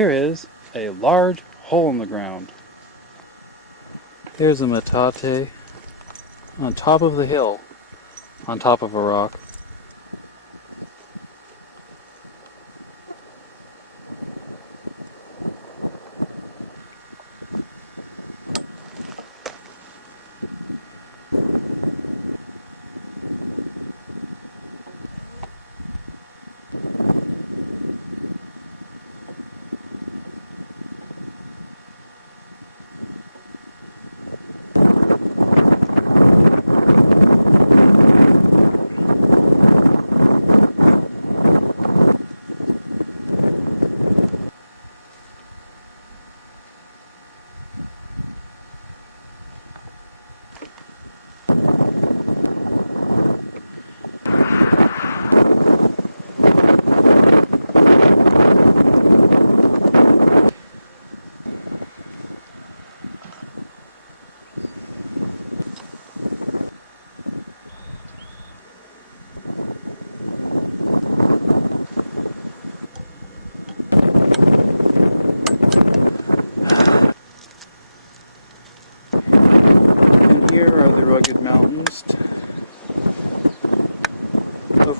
here is a large hole in the ground. Here's a metate on top of the hill, on top of a rock.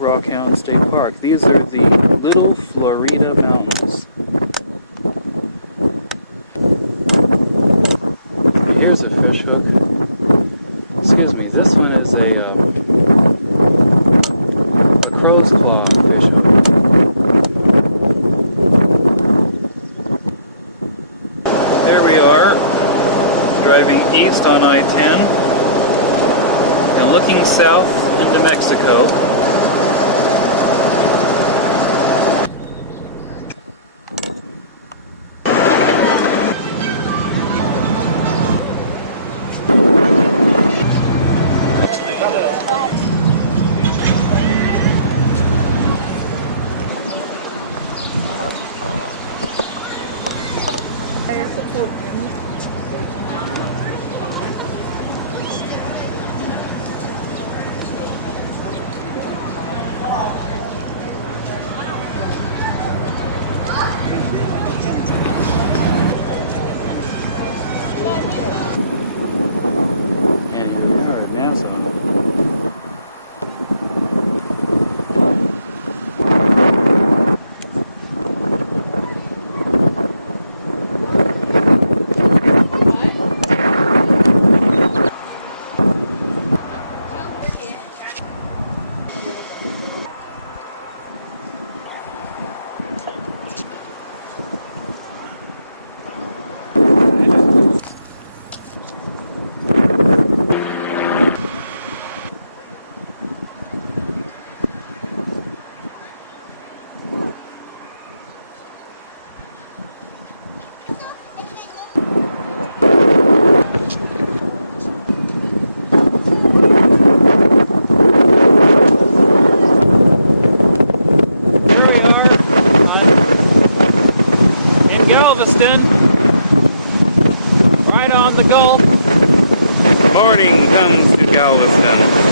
Rockhound State Park. These are the Little Florida Mountains. Here's a fish hook. Excuse me, this one is a crow's claw fish hook. Here we are, driving east on I-10 and looking south into Mexico. And here we are at Nassau. Morning comes to Galveston.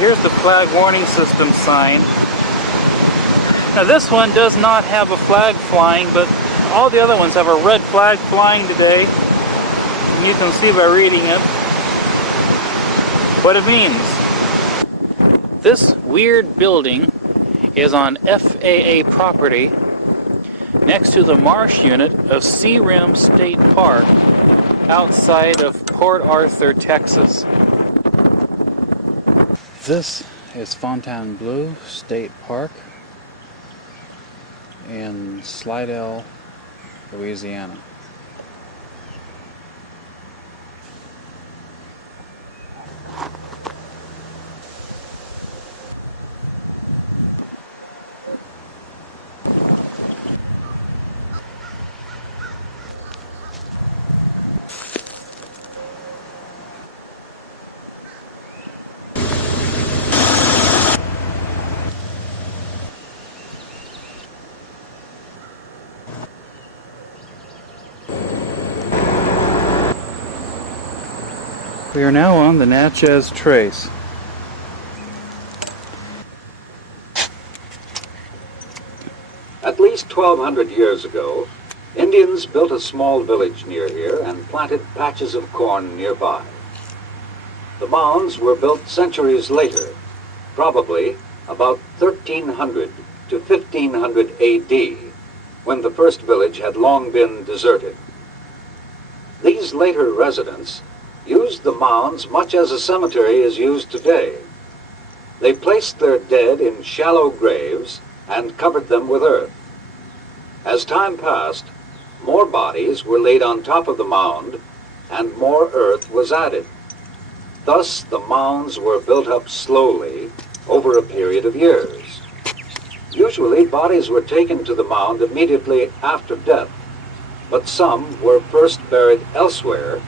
Here's the flag warning system sign. Now this one does not have a flag flying, but all the other ones have a red flag flying today. And you can see by reading it what it means. This weird building is on FAA property next to the marsh unit of Sea Rim State Park outside of Port Arthur, Texas. This is Fontainebleau State Park in Slidell, Louisiana. We are now on the Natchez Trace. At least 1,200 years ago, Indians built a small village near here and planted patches of corn nearby. The mounds were built centuries later, probably about 1300 to 1500 AD, when the first village had long been deserted. These later residents used the mounds much as a cemetery is used today. They placed their dead in shallow graves and covered them with earth. As time passed, more bodies were laid on top of the mound and more earth was added. Thus, the mounds were built up slowly over a period of years. Usually, bodies were taken to the mound immediately after death, but some were first buried elsewhere,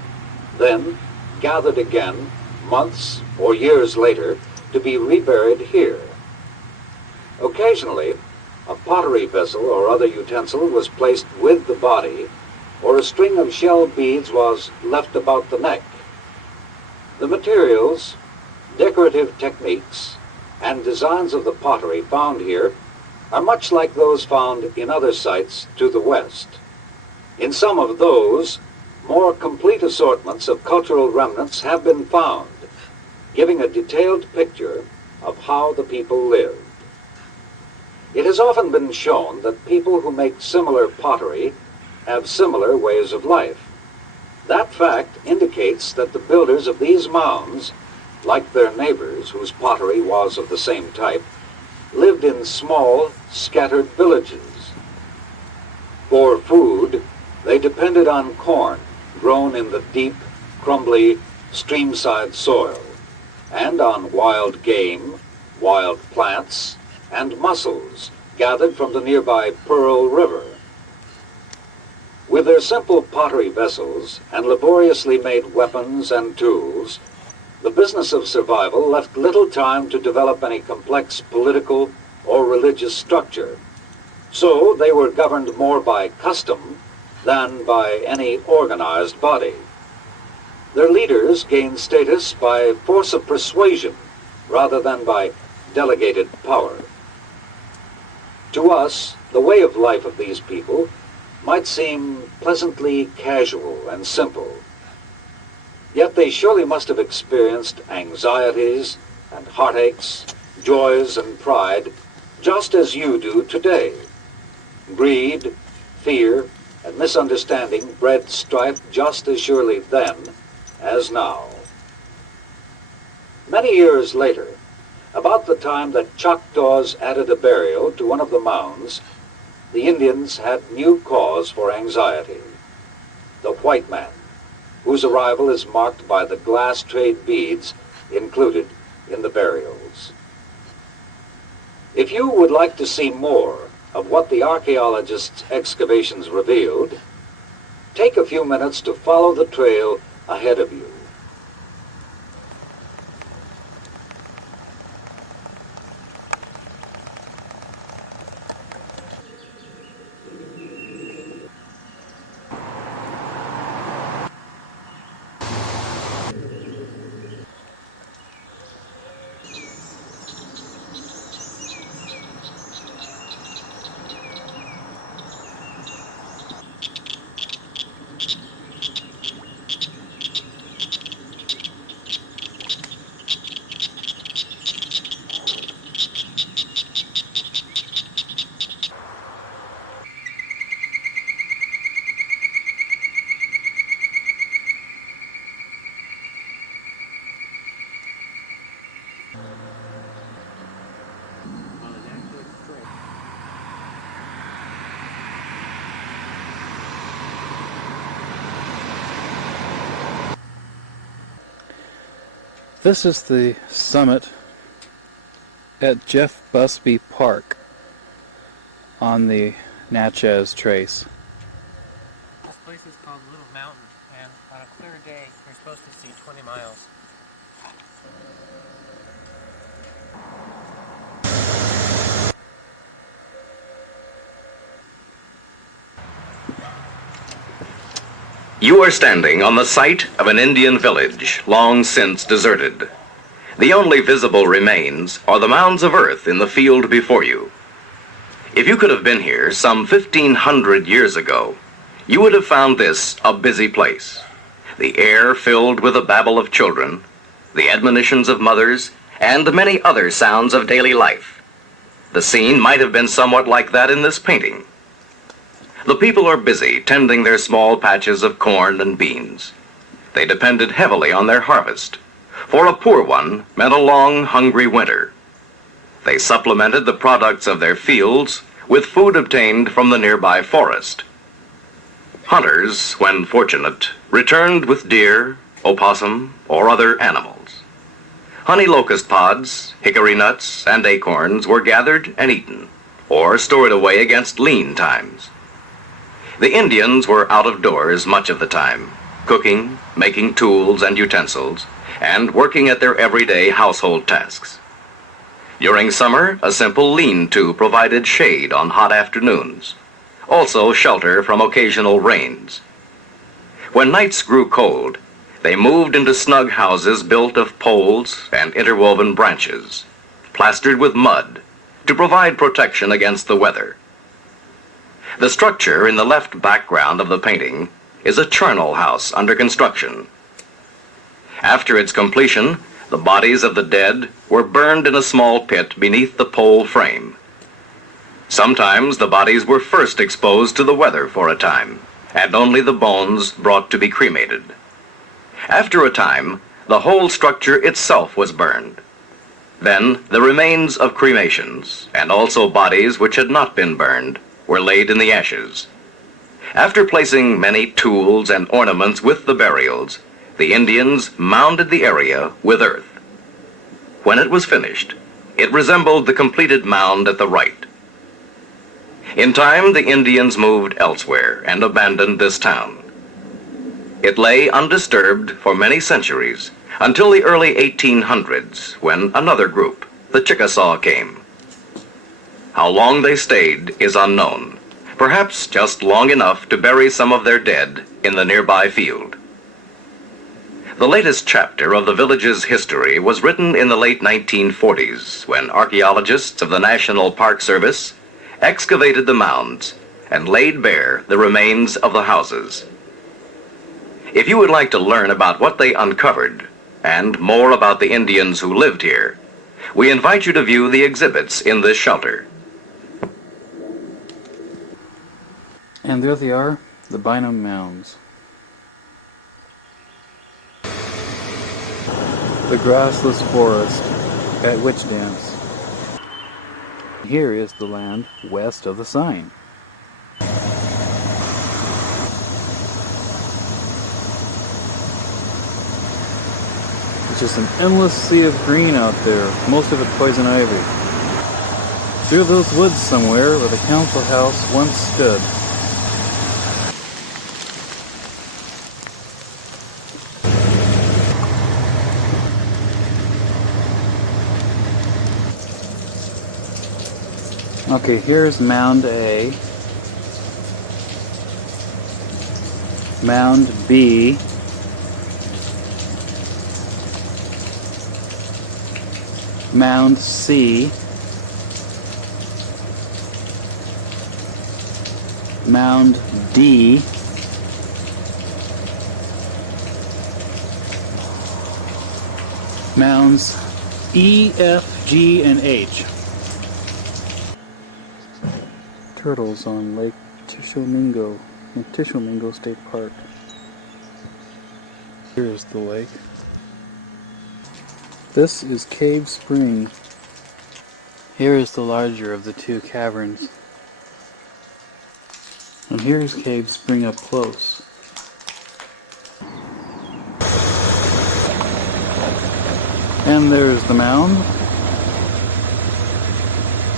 then gathered again months or years later to be reburied here. Occasionally, a pottery vessel or other utensil was placed with the body, or a string of shell beads was left about the neck. The materials, decorative techniques, and designs of the pottery found here are much like those found in other sites to the west. In some of those, more complete assortments of cultural remnants have been found, giving a detailed picture of how the people lived. It has often been shown that people who make similar pottery have similar ways of life. That fact indicates that the builders of these mounds, like their neighbors whose pottery was of the same type, lived in small, scattered villages. For food, they depended on corn grown in the deep, crumbly, streamside soil, and on wild game, wild plants, and mussels gathered from the nearby Pearl River. With their simple pottery vessels and laboriously made weapons and tools, the business of survival left little time to develop any complex political or religious structure. So they were governed more by custom than by any organized body. Their leaders gained status by force of persuasion rather than by delegated power. To us, the way of life of these people might seem pleasantly casual and simple. Yet they surely must have experienced anxieties and heartaches, joys and pride, just as you do today. Greed, fear, and misunderstanding bred strife just as surely then as now. Many years later, about the time that Choctaws added a burial to one of the mounds, the Indians had new cause for anxiety. The white man, whose arrival is marked by the glass trade beads included in the burials. If you would like to see more of what the archaeologists' excavations revealed, take a few minutes to follow the trail ahead of you. This is the summit at Jeff Busby Park on the Natchez Trace. This place is called Little Mountain, and on a clear day, you're supposed to see 20 miles. You are standing on the site of an Indian village, long since deserted. The only visible remains are the mounds of earth in the field before you. If you could have been here some 1,500 years ago, you would have found this a busy place. The air filled with a babble of children, the admonitions of mothers, and many other sounds of daily life. The scene might have been somewhat like that in this painting. The people are busy tending their small patches of corn and beans. They depended heavily on their harvest. For a poor one meant a long, hungry winter. They supplemented the products of their fields with food obtained from the nearby forest. Hunters, when fortunate, returned with deer, opossum, or other animals. Honey locust pods, hickory nuts, and acorns were gathered and eaten, or stored away against lean times. The Indians were out of doors much of the time, cooking, making tools and utensils, and working at their everyday household tasks. During summer, a simple lean-to provided shade on hot afternoons, also shelter from occasional rains. When nights grew cold, they moved into snug houses built of poles and interwoven branches, plastered with mud, to provide protection against the weather. The structure in the left background of the painting is a charnel house under construction. After its completion, the bodies of the dead were burned in a small pit beneath the pole frame. Sometimes the bodies were first exposed to the weather for a time, and only the bones brought to be cremated. After a time, the whole structure itself was burned. Then the remains of cremations, and also bodies which had not been burned, were laid in the ashes. After placing many tools and ornaments with the burials, the Indians mounded the area with earth. When it was finished, it resembled the completed mound at the right. In time, the Indians moved elsewhere and abandoned this town. It lay undisturbed for many centuries until the early 1800s, when another group, the Chickasaw, came. How long they stayed is unknown, perhaps just long enough to bury some of their dead in the nearby field. The latest chapter of the village's history was written in the late 1940s when archaeologists of the National Park Service excavated the mounds and laid bare the remains of the houses. If you would like to learn about what they uncovered and more about the Indians who lived here, we invite you to view the exhibits in this shelter. And there they are, the Bynum Mounds. The grassless forest at Witch Dance. Here is the land west of the sign. Just an endless sea of green out there, most of it poison ivy. Through those woods somewhere where the council house once stood. Okay, here's Mound A, Mound B, Mound C, Mound D, Mounds E, F, G, and H. Turtles on Lake Tishomingo in Tishomingo State Park. Here's the lake. This is Cave Spring. Here is the larger of the two caverns. And here's Cave Spring up close. And there's the mound.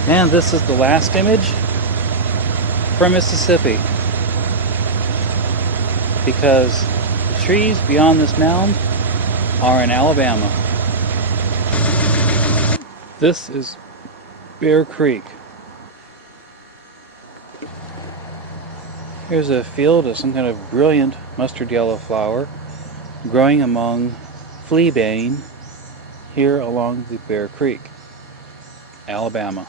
And this is the last image from Mississippi. Because the trees beyond this mound are in Alabama. This is Bear Creek. Here's a field of some kind of brilliant mustard yellow flower growing among fleabane here along the Bear Creek, Alabama.